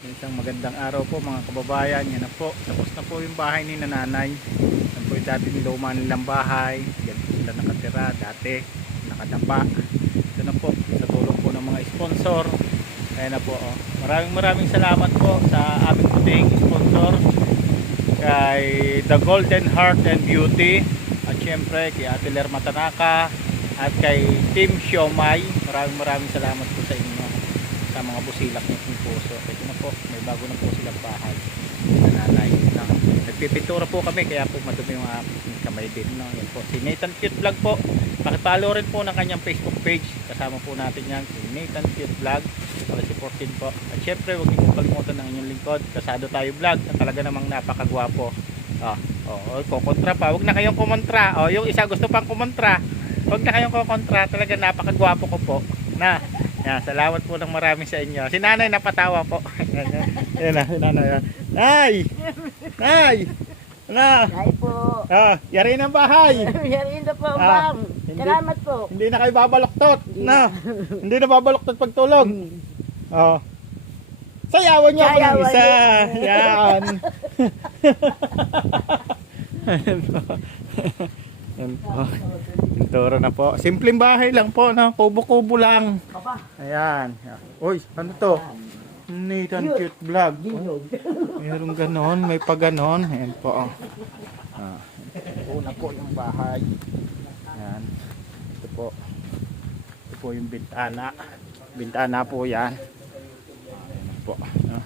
Isang magandang araw po mga kababayan. Yan na po. Tapos na po yung bahay ni nanay. Yan po yung dati luma nilang bahay. Yan po sila nakatira dati. Nakadapa. Ito na po. Sa tulong po ng mga sponsor. Ayan na po. Oh. Maraming maraming salamat po sa aming puting sponsor. Kay The Golden Heart and Beauty. At syempre kay Ate Lerma Tanaka. At kay Team Siomay. Maraming maraming salamat po sa inyo sa mga busilak ng pong puso. Ito na po, may bago na po silang bahay. Nanay lang. Nagpipintura po kami kaya po madumi yung aking kamay din. No? Yan po. Si Nathan Cute Vlog po. Pakipalo rin po ng kanyang Facebook page. Kasama po natin yan. Si Nathan Cute Vlog. Para supportin po. At syempre, huwag niyo kalimutan ng inyong lingkod. Kasado tayo vlog. Na talaga namang napakagwapo. Oh, oh, oh, kukontra pa. Huwag na kayong kumontra. Oh, yung isa gusto pang kumontra. Huwag na kayong kukontra. Talaga napakagwapo ko po. Na, yan, salamat po ng marami sa inyo. Si nanay napatawa po. yan, na, si nanay. yan. Nay! Nay! Na! Ay po. Ah, yari ng bahay. Yarin na po, Ah, ma'am. hindi- Salamat po. Hindi na kayo babaloktot. Na. Hindi na babaloktot pagtulog. Oh. Sayawan niyo ako ng isa. Yan. Ayan po. Ayan po. Pinturo na po. Simpleng bahay lang po. No? Kubo-kubo lang. Aba, Ayan. Uy, ano to? Nathan Cute Vlog. dinog. Mayroong ganon, may pa ganon. Ayan po. Oh. Ah, una po yung bahay. Ayan. Ito po. Ito po yung bintana. Bintana po yan. Ayan po. No?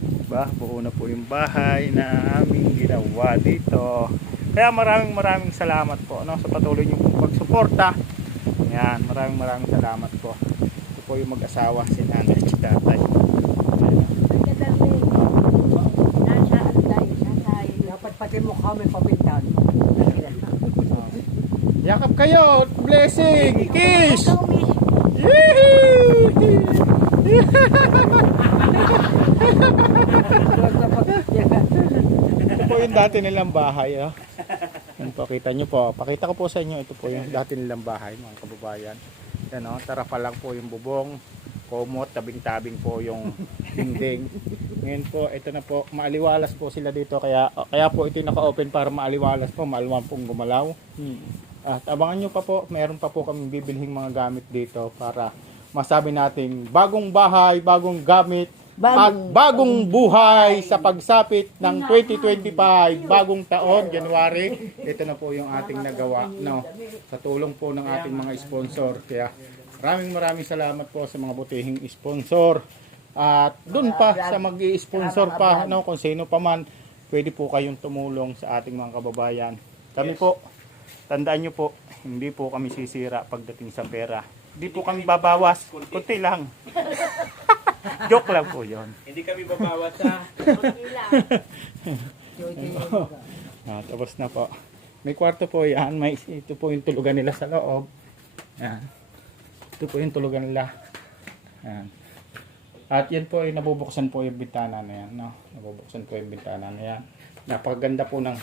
Diba? Buo na po yung bahay na aming ginawa dito. Kaya maraming maraming salamat po no, sa patuloy niyo pong pagsuporta. Ayan, maraming maraming salamat po. Po yung mag-asawa, si nanay at si tatay. Dapat pati mukha may pabintan. Yakap kayo! Blessing! Kiss! Ito po yung dati nilang bahay. Oh. Yan po, kita nyo po. Pakita ko po sa inyo. Ito po yung dati nilang bahay, mga kababayan. Yan o, tara pa lang po yung bubong. Komot, tabing-tabing po yung dingding. Ngayon po, ito na po, maaliwalas po sila dito. Kaya, kaya po ito naka-open para maaliwalas po. Maaliwan pong gumalaw. At abangan nyo pa po, meron pa po kami bibilhing mga gamit dito para masabi nating bagong bahay, bagong gamit, Bagong- bagong buhay sa pagsapit ng 2025, bagong taon, January. Ito na po yung ating nagawa, no? Sa tulong po ng ating mga sponsor. Kaya maraming maraming salamat po sa mga butihing sponsor. At dun pa sa mag-i-sponsor pa, no, kung sino pa man, pwede po kayong tumulong sa ating mga kababayan. Kami po, tandaan nyo po, hindi po kami sisira pagdating sa pera. Hindi po kami babawas, kunti lang. Joke lang po yon. Hindi kami babawas sa Ah, tapos na po. May kwarto po yan. May, ito po yung tulugan nila sa loob. Yan. Ito po yung tulugan nila. Yan. At yan po ay nabubuksan po yung bintana na yan. No? Nabubuksan po yung bintana na yan. Napakaganda po ng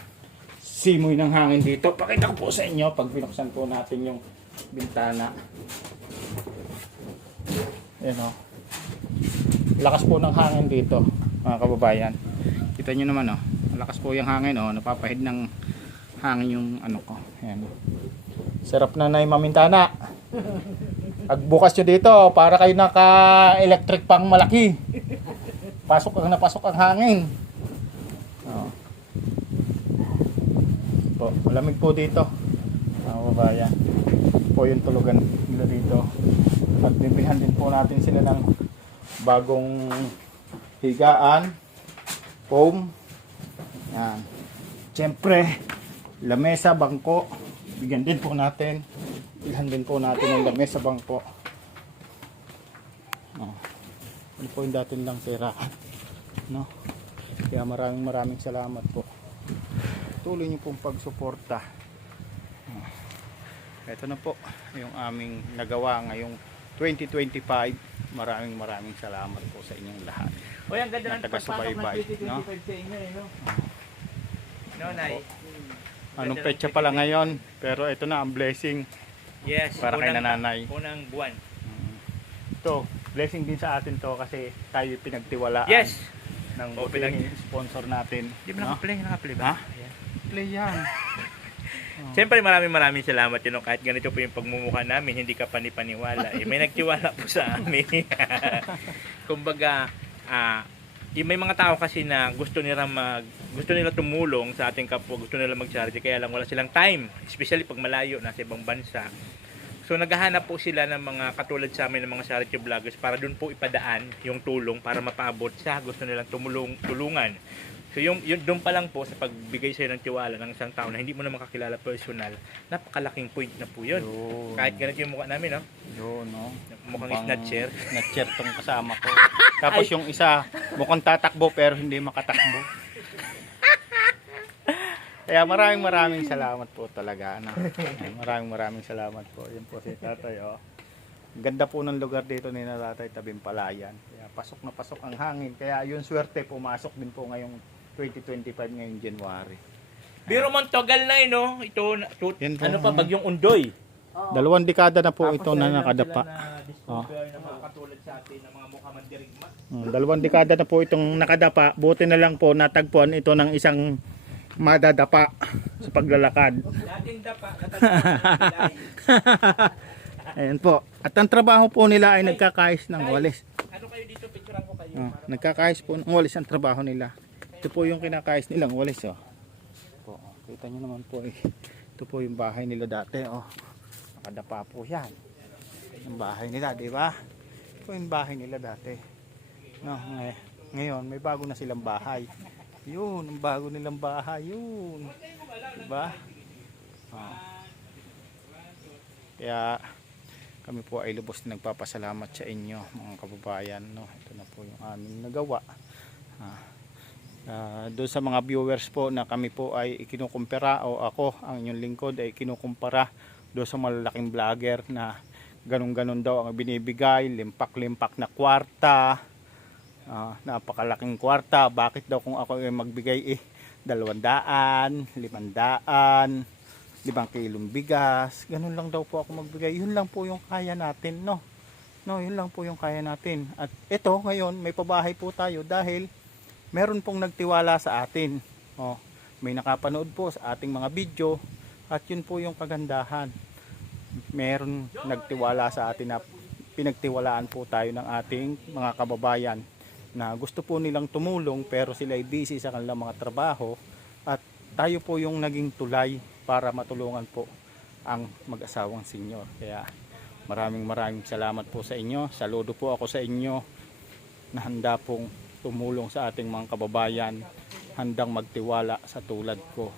simoy ng hangin dito. Pakita ko po sa inyo pag binuksan po natin yung bintana. Yan o. Lakas po ng hangin dito, mga kababayan. Kita nyo naman oh. Malakas po yung hangin oh. Napapahid ng hangin yung ano ko. Ayan. Sarap na na yung mamintana. Pag bukas nyo dito, para kayo naka-electric pang malaki. Pasok ang napasok ang hangin. Oh. Po, malamig po dito. Mga kababayan. Po yung tulugan nila dito. At bibilhan din po natin sila ng bagong higaan, foam, yan. Siyempre, lamesa, bangko, bigyan din po natin. Bilhan din po natin ng lamesa, bangko. Oh. Ano po yung dati lang pera. No? Kaya maraming maraming salamat po. Tuloy niyo pong pagsuporta. Oh. Ito na po yung aming nagawa ngayong 2025. Maraming maraming salamat po sa inyong lahat. Uy, ang ganda ng pagpasok ng no? 2025 sa inyo eh, no? No, Nay? Anong petsa pala ngayon? Pero ito na ang blessing Yes. para kay unang- nanay. Unang buwan. Ito, blessing din sa atin to kasi tayo pinagtiwalaan Yes! ng butihing pinag- sponsor natin. Di ba no? naka-play? Naka-play Ha? ba? Ayan. Play yan. Siyempre maraming maraming salamat yun. no, Kahit ganito po yung pagmumukha namin, hindi ka panipaniwala. Eh, may nagtiwala po sa amin. Kumbaga, ah, yung may mga tao kasi na gusto nila mag gusto nila tumulong sa ating kapwa, gusto nila mag-charity kaya lang wala silang time, especially pag malayo nasa ibang bansa. So naghahanap po sila ng mga katulad sa amin ng mga charity vloggers para doon po ipadaan yung tulong para mapaabot sa gusto nilang tumulong tulungan. So yung, yung doon pa lang po sa pagbigay sa'yo ng tiwala ng isang tao na hindi mo na makakilala personal, napakalaking point na po yun. Yun. Kahit ganito yung mukha namin, no? Yun, no? Mukhang Mukhang snatcher. Snatcher tong kasama ko. Tapos yung isa, mukhang tatakbo pero hindi makatakbo. Kaya maraming maraming salamat po talaga. Ano? Ay, Maraming maraming salamat po. Yan po si tatay. Oh. Ganda po ng lugar dito ni tatay tabing palayan. Kaya pasok na pasok ang hangin. Kaya yung swerte pumasok din po ngayong 2025 ngayong January. Biro Montogal na eh, no? Ito, Yan po. ano pa, bagyong undoy. Oo. Dalawang dekada na po Tapos ito na nakadapa. sila na mga katulad sa atin ng mga mukha mandirigma. Mm, dalawang dekada na po itong nakadapa. Buti na lang po natagpuan ito ng isang madadapa sa paglalakad. Dating dapa, natagpuan Ayan po. At ang trabaho po nila ay nagkakais ng walis. Ano kayo dito, picturean ko kayo. Oh, para- nagkakais po ng walis ang trabaho nila. Ito po yung kinakais nilang walis. Oh. Po, kita nyo naman po. Eh. Ito po yung bahay nila dati. Oh. Nakadapa po yan. Yung bahay nila, di ba? Ito yung bahay nila dati. No, ngay- ngayon, may bago na silang bahay. Yun, ang bago nilang bahay. Yun. Diba? Oh. Kaya kami po ay lubos na nagpapasalamat sa inyo mga kababayan no ito na po yung aming nagawa ah, ah, doon sa mga viewers po na kami po ay ikinukumpara o ako ang inyong lingkod ay kinukumpara doon sa malalaking vlogger na ganun ganon daw ang binibigay limpak limpak na kwarta ah, napakalaking kwarta bakit daw kung ako ay magbigay eh dalawandaan limandaan limang kilong bigas, ganun lang daw po ako magbigay. Yun lang po yung kaya natin, no? No, yun lang po yung kaya natin. At ito ngayon, may pabahay po tayo dahil meron pong nagtiwala sa atin. Oh, may nakapanood po sa ating mga video at yun po yung kagandahan. Meron nagtiwala sa atin na pinagtiwalaan po tayo ng ating mga kababayan na gusto po nilang tumulong pero sila ay busy sa kanilang mga trabaho at tayo po yung naging tulay para matulungan po ang mag-asawang senyor. Kaya maraming maraming salamat po sa inyo. Saludo po ako sa inyo na handa pong tumulong sa ating mga kababayan, handang magtiwala sa tulad ko.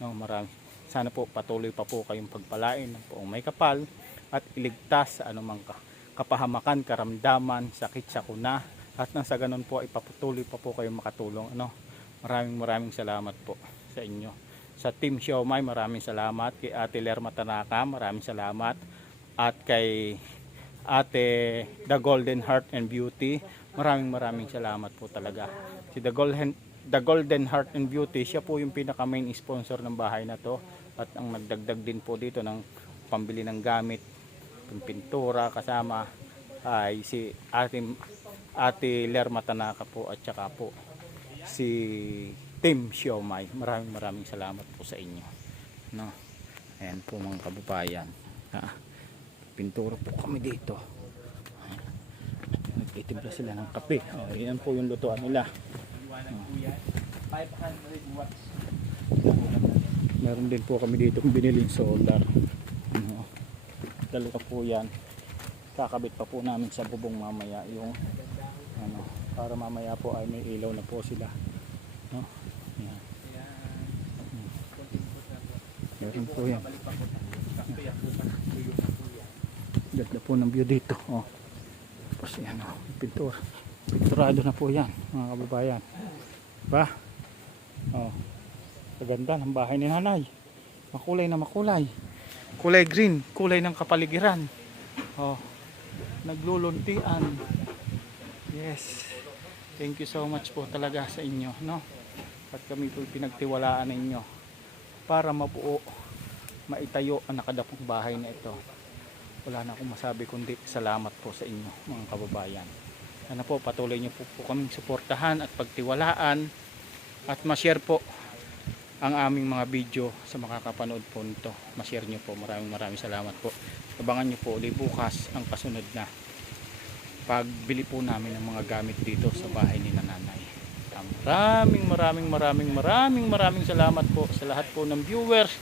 No, marami. Sana po patuloy pa po kayong pagpalain ng poong may kapal at iligtas sa anumang ka- kapahamakan, karamdaman, sakit sa kuna at nang sa ganun po ipapatuloy pa po kayong makatulong. Ano? Maraming maraming salamat po sa inyo sa Team Siomay, maraming salamat. Kay Ate Lerma Tanaka, maraming salamat. At kay Ate The Golden Heart and Beauty, maraming maraming salamat po talaga. Si The Golden, The Golden Heart and Beauty, siya po yung pinaka main sponsor ng bahay na to. At ang nagdagdag din po dito ng pambili ng gamit, pintura kasama ay si Ate, Ate Lerma Tanaka po at saka po si Team Siomay. Maraming maraming salamat po sa inyo. No. Ayan po mga kababayan. Ah, pintura po kami dito. Nagtitimpla sila ng kape. Oh, yan po yung lutuan nila. Liwanag po yan. 500 watts. Meron din po kami dito biniling solar. Ano, dalawa po yan. Kakabit pa po namin sa bubong mamaya yung ano, para mamaya po ay may ilaw na po sila. No? Yan. Meron po yan. Ganda po ng view dito. Oh. Tapos yan oh, pintura. Pinturado na po yan mga kababayan. Ba? Oh. Kaganda ng bahay ni nanay. Makulay na makulay. Kulay green, kulay ng kapaligiran. Oh. Nagluluntian. Yes. Thank you so much po talaga sa inyo, no? At kami po pinagtiwalaan ninyo para mabuo, maitayo ang nakadapong bahay na ito. Wala na akong masabi kundi salamat po sa inyo mga kababayan. Sana po patuloy niyo po, po kaming suportahan at pagtiwalaan at ma-share po ang aming mga video sa makakapanood po nito. Ma-share niyo po. Maraming maraming salamat po. Abangan niyo po ulit bukas ang kasunod na pagbili po namin ng mga gamit dito sa bahay ni nanay. Maraming maraming maraming maraming maraming salamat po sa lahat po ng viewers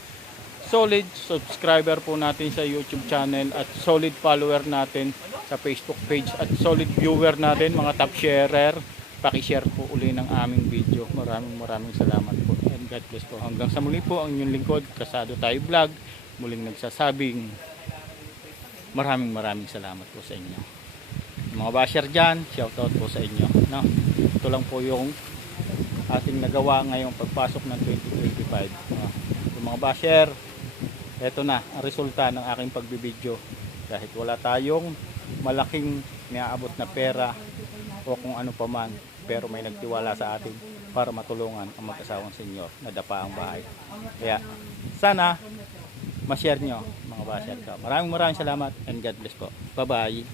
solid subscriber po natin sa YouTube channel at solid follower natin sa Facebook page at solid viewer natin mga top sharer paki-share po uli ng aming video maraming maraming salamat po and God bless po hanggang sa muli po ang inyong lingkod Kasado Tayo Vlog muling nagsasabing maraming maraming salamat po sa inyo mga basher dyan shoutout po sa inyo no? ito lang po yung ating nagawa ngayong pagpasok ng 2025 no? mga basher eto na ang resulta ng aking pagbibideo kahit wala tayong malaking niaabot na pera o kung ano pa man pero may nagtiwala sa atin para matulungan ang mag-asawang senyor na dapa ang bahay. Kaya sana ma-share nyo mga basher. Ko maraming maraming salamat and God bless po. Bye bye